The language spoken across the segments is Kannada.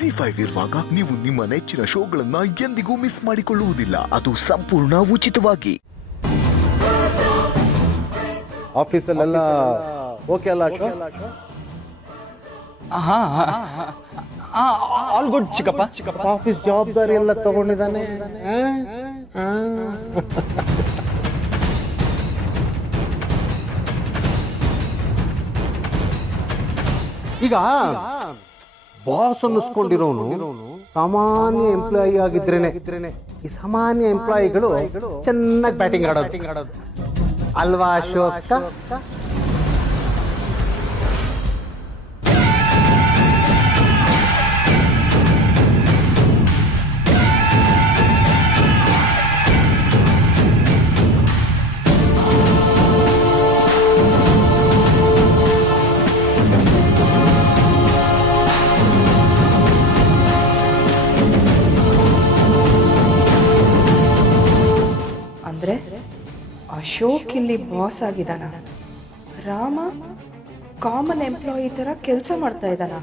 ZEE5 ಇರುವಾಗ ನೀವು ನಿಮ್ಮ ನೆಚ್ಚಿನ ಶೋಗಳನ್ನ ಎಂದಿಗೂ ಮಿಸ್ ಮಾಡಿಕೊಳ್ಳುವುದಿಲ್ಲ. ಅದು ಸಂಪೂರ್ಣ ಉಚಿತವಾಗಿ. ಆಫೀಸಲ್ಲೆಲ್ಲ ಓಕೆ ಅಲ್ಲ ಅಶೋಕ್? ಆಲ್ ಗುಡ್ ಚಿಕ್ಕಪ್ಪ. ಆಫೀಸ್ ಜವಾಬ್ದಾರಿ ಎಲ್ಲ ತಗೊಂಡಿದ್ದಾನೆ. ಈಗ ಬಾಸ್ ಅನ್ನಿಸ್ಕೊಂಡಿರೋನು ಸಾಮಾನ್ಯ ಎಂಪ್ಲಾಯಿ ಆಗಿದ್ರೇನೆ ಈ ಸಾಮಾನ್ಯ ಎಂಪ್ಲಾಯಿಗಳು ಚೆನ್ನಾಗಿ ಬ್ಯಾಟಿಂಗ್ ಆಡೋದು ಅಲ್ವಾ ಅಶೋಕ್? ಅಂದರೆ ಅಶೋಕ್ ಇಲ್ಲಿ ಬಾಸ್ ಆಗಿದ್ದಾನ, ರಾಮ ಕಾಮನ್ ಎಂಪ್ಲಾಯಿ ಥರ ಕೆಲಸ ಮಾಡ್ತಾ ಇದ್ದಾನ.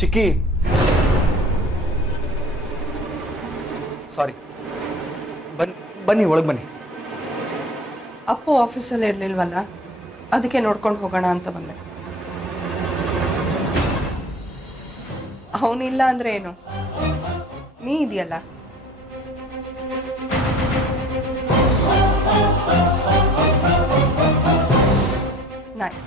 ಚಿಕ್ಕಿ, ಸಾರಿ, ಬನ್ನಿ ಒಳಗೆ ಬನ್ನಿ. ಅಪ್ಪು ಆಫೀಸಲ್ಲಿ ಇರಲಿಲ್ವಲ್ಲ, ಅದಕ್ಕೆ ನೋಡ್ಕೊಂಡು ಹೋಗೋಣ ಅಂತ ಬಂದೆ. ಅವನಿಲ್ಲ ಅಂದ್ರೆ ಏನು, ನೀ ಇದೆಯಲ್ಲ. ನೈಸ್.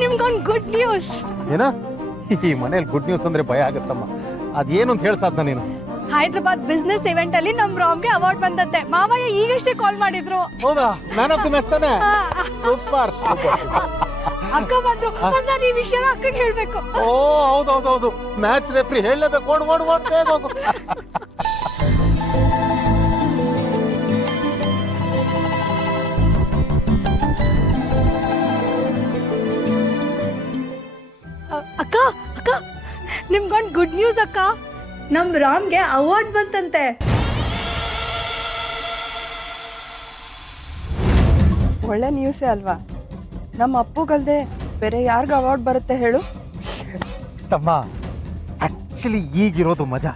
ನಿಮ್ಗೊಂದು ಗುಡ್ ನ್ಯೂಸ್. ಏನ ಈ ಮನೇಲಿ ಗುಡ್ ನ್ಯೂಸ್ ಅಂದ್ರೆ ಭಯ ಆಗತ್ತಮ್ಮ. ಅದೇನು ಅಂತ ಹೇಳಿ ಸಾಧ್ನ ನೀನು? ಹೈದರಾಬಾದ್ ಬಿಸ್ನೆಸ್ ಇವೆಂಟ್ ಅಲ್ಲಿ ನಮ್ ರಾಮ್ಗೆ ಅವಾರ್ಡ್ ಬಂದತ್ತೆ. ಮಾವಯ್ಯ ಈಗಷ್ಟೇ ಕಾಲ್ ಮಾಡಿದ್ರು. ಹೌದಾ? ಮ್ಯಾನ್ ಆಫ್ ದಿ ಮ್ಯಾಚ್ ತಾನೆ? ಸೂಪರ್. ಅಕ್ಕ ಬಂದ್ರು. ನಾನು ಈ ವಿಷಯ ಅಕ್ಕಗೆ ಹೇಳ್ಬೇಕು. ಓ ಹೌದೌದೌದು, ಮ್ಯಾಚ್ ರೆಫ್ರಿ ಹೇಳಲೇಬೇಕು. ಓಡ್ ಓಡ್ ಓಡ್ ಬೇಗ ಹೋಗು. ಅಕ್ಕ ಅಕ್ಕ ನಿಮ್ಗೊಂದು ಗುಡ್ ನ್ಯೂಸ್ ಅಕ್ಕ. ನಮ್ ರಾಮ್ಗೆ ಅವಾರ್ಡ್ ಬಂತಂತೆ. ಒಳ್ಳೆ ನ್ಯೂಸೇ ಅಲ್ವಾ? ನಮ್ಮ ಅಪ್ಪುಗಲ್ದೆ ಬೇರೆ ಯಾರಿಗ ಅವಾರ್ಡ್ ಬರುತ್ತೆ ಹೇಳು? ತಮ್ಮ, ಆಕ್ಚುಲಿ ಈಗಿರೋದು ಮಜಾ.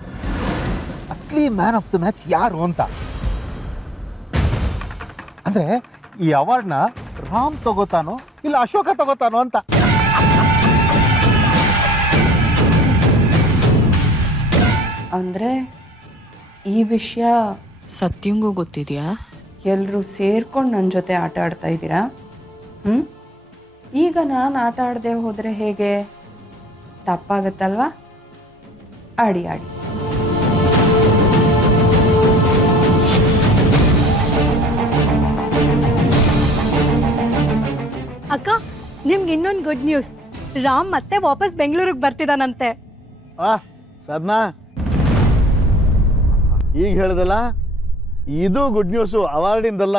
ಅಸ್ಲಿ ಮ್ಯಾನ್ ಆಫ್ ದ ಮ್ಯಾಚ್ ಯಾರು ಅಂತ ಅಂದ್ರೆ ಈ ಅವಾರ್ಡ್ನ ರಾಮ್ ತಗೋತಾನೋ ಇಲ್ಲ ಅಶೋಕ ತಗೋತಾನೋ ಅಂತ. ಅಂದ್ರೆ ಈ ವಿಷಯ ಸತ್ಯಂಗೂ ಗೊತ್ತಿದೆಯಾ? ಎಲ್ಲರೂ ಸೇರ್ಕೊಂಡು ನನ್ನ ಜೊತೆ ಆಟ ಆಡ್ತಾ ಇದ್ದೀರಾ? ಈಗ ನಾನು ಆಟ ಆಡದೆ ಹೋದರೆ ಹೇಗೆ? ತಪ್ಪಾಗತ್ತಲ್ವಾ? ಆಡಿ ಆಡಿ. ಅಕ್ಕ ನಿಮ್ಗೆ ಇನ್ನೊಂದು ಗುಡ್ ನ್ಯೂಸ್. ರಾಮ್ ಮತ್ತೆ ವಾಪಸ್ ಬೆಂಗಳೂರಿಗೆ ಬರ್ತಿದಾನಂತೆ. ಸಾಧನಾ, ಈಗ ಹೇಳಿದಲ್ಲ, ಇದು ಗುಡ್ ನ್ಯೂಸು, ಅವಾರ್ಡಿಂದಲ್ಲ.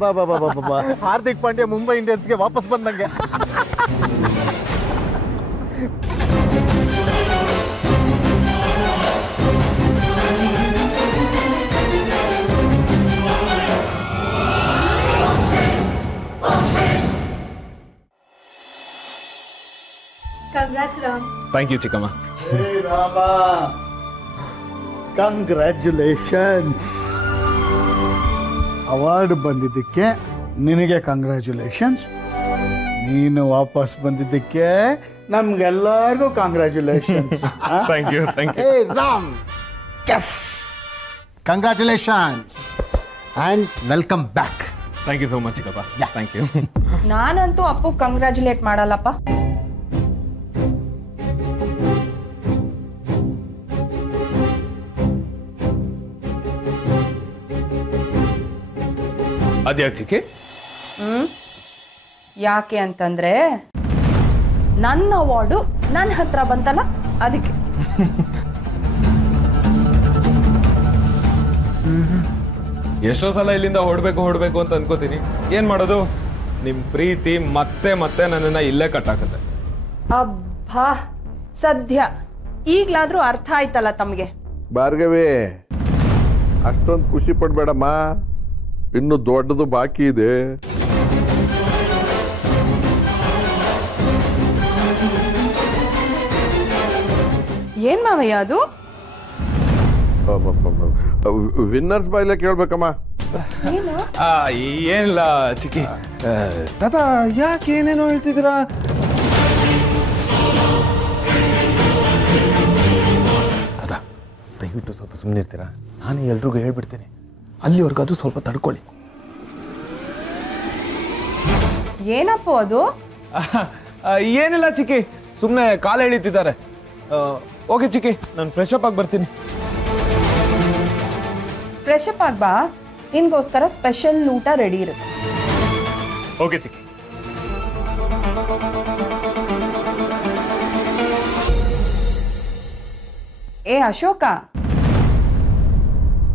ಬಾ ಬಾ ಬಾ ಬಾ ಬಾ. ಹಾರ್ದಿಕ್ ಪಾಂಡ್ಯ ಮುಂಬೈ ಇಂಡಿಯನ್ಸ್ಗೆ ವಾಪಸ್ ಬಂದಂಗೆ. ಕಂಗ್ರಾಟ್ಸ್ ರಾಮ್. ಥ್ಯಾಂಕ್ ಯು ಚಿಕ್ಕಮ್ಮ. ಕಂಗ್ರ್ಯಾಚುಲೇಷನ್ಸ್. ಅವಾರ್ಡ್ ಬಂದಿದ್ದಕ್ಕೆ ನಿನಗೆ ಕಂಗ್ರ್ಯಾಚುಲೇಷನ್ಸ್. ನೀನು ವಾಪಸ್ ಬಂದಿದ್ದಕ್ಕೆ ನಮ್ಗೆಲ್ಲರಿಗೂ congratulations. Thank you hey Ram, yes, congratulations and welcome back. Thank you so much ಚಿಕ್ಕಪ್ಪ. Thank you. ನಾನಂತೂ ಅಪ್ಪು ಕಂಗ್ರ್ಯಾಚುಲೇಟ್ ಮಾಡಲ್ಲಪ್ಪ. ಅದ್ಯಾಕೆ ಚಿಕ್ಕಿ? ಯಾಕೆ ಅಂತಂದ್ರೆ ನನ್ನ ಅವಾರ್ಡು ನನ್ನ ಹತ್ರ ಬಂತಲ್ಲ, ಅದಕ್ಕೆ. ಎಷ್ಟೋ ಸಲ ಇಲ್ಲಿಂದ ಹೊಡ್ಬೇಕು ಅಂತ ಅನ್ಕೋತೀನಿ. ಏನ್ ಮಾಡೋದು, ನಿಮ್ ಪ್ರೀತಿ ಮತ್ತೆ ಮತ್ತೆ ನನ್ನನ್ನ ಇಲ್ಲೇ ಕಟ್ಟಾಕತ್ತೆ. ಅಬ್ಬಾ, ಸದ್ಯ ಈಗ್ಲಾದ್ರೂ ಅರ್ಥ ಆಯ್ತಲ್ಲ ತಮ್ಗೆ. ಭಾರ್ಗವಿ, ಅಷ್ಟೊಂದು ಖುಷಿ ಪಡ್ಬೇಡಮ್ಮ, ಇನ್ನು ದೊಡ್ಡದು ಬಾಕಿ ಇದೆ. ಏನ್ ಮಾವಯ್ಯ ಅದು? ವಿನ್ನರ್ಸ್ ಬಾಯ್ಲೆ ಕೇಳ್ಬೇಕಮ್ಮ. ಏನು? ಏನಿಲ್ಲ ಚಿಕ್ಕಿ. ತಾತ ಯಾಕೆ ಏನೇನೋ ಹೇಳ್ತಿದ್ದೀರಾ? ಅದ ದಯವಿಟ್ಟು ಸ್ವಲ್ಪ ಸುಮ್ಮನೆ ಇರ್ತೀರಾ? ನಾನು ಎಲ್ರಿಗೂ ಹೇಳ್ಬಿಡ್ತೀನಿ, ಅಲ್ಲಿವರೆಗೂ ಅದು ಸ್ವಲ್ಪ ತಡ್ಕೊಳ್ಳಿ. ಏನಪ್ಪ ಅದು? ಏನಿಲ್ಲ ಚಿಕ್ಕಿ, ಸುಮ್ಮನೆ ಕಾಲ ಎಳಿತಿದ್ದಾರೆ. ಓಕೆ ಚಿಕ್ಕಿ, ನಾನು ಫ್ರೆಶ್ ಅಪ್ ಆಗಿ ಬರ್ತೀನಿ. ಫ್ರೆಶ್ ಅಪ್ ಆಗ್ಬಾ, ನಿನ್ಗೋಸ್ಕರ ಸ್ಪೆಷಲ್ ಊಟ ರೆಡಿ ಇರುತ್ತೆ. ಓಕೆ ಚಿಕ್ಕಿ. ಏ ಅಶೋಕ,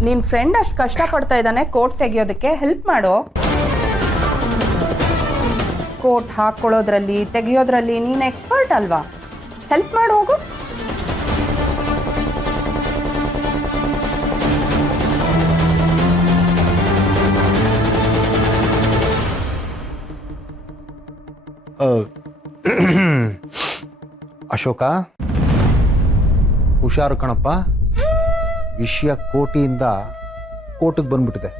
ನಿನ್ ಫ್ರೆಂಡ್ ಅಷ್ಟು ಕಷ್ಟ ಪಡ್ತಾ ಇದ್ದಾನೆ ಕೋಟ್ ತೆಗಿಯೋದಕ್ಕೆ, ಹೆಲ್ಪ್ ಮಾಡೋ. ಕೋಟ್ ಹಾಕೊಳ್ಳೋದ್ರಲ್ಲಿ ತೆಗಿಯೋದ್ರಲ್ಲಿ ನೀನು ಎಕ್ಸ್ಪರ್ಟ್ ಅಲ್ವಾ, ಹೆಲ್ಪ್ ಮಾಡು ಹೋಗು. ಅಶೋಕ, ಹುಷಾರು ಕಣಪ್ಪ, ವಿಷಯ ಕೋಟಿಯಿಂದ ಕೋಟಿಗೆ ಬಂದ್ಬಿಟ್ಟಿದೆ.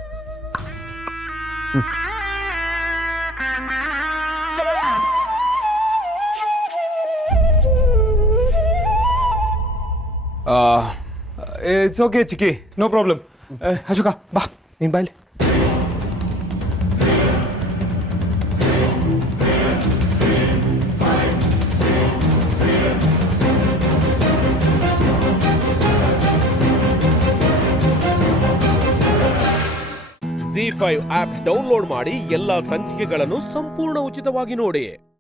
ಇಟ್ಸ್ ಓಕೆ ಚಿಕ್ಕಿ, ನೋ ಪ್ರಾಬ್ಲಮ್. ಅಶೋಕ ಬಾ, ನೀನ್ ಬಾಯ್ಲಿ. ZEE5 ಆಪ್ ಡೌನ್ಲೋಡ್ ಮಾಡಿ ಎಲ್ಲಾ ಸಂಚಿಕೆಗಳನ್ನು ಸಂಪೂರ್ಣ ಉಚಿತವಾಗಿ ನೋಡಿ.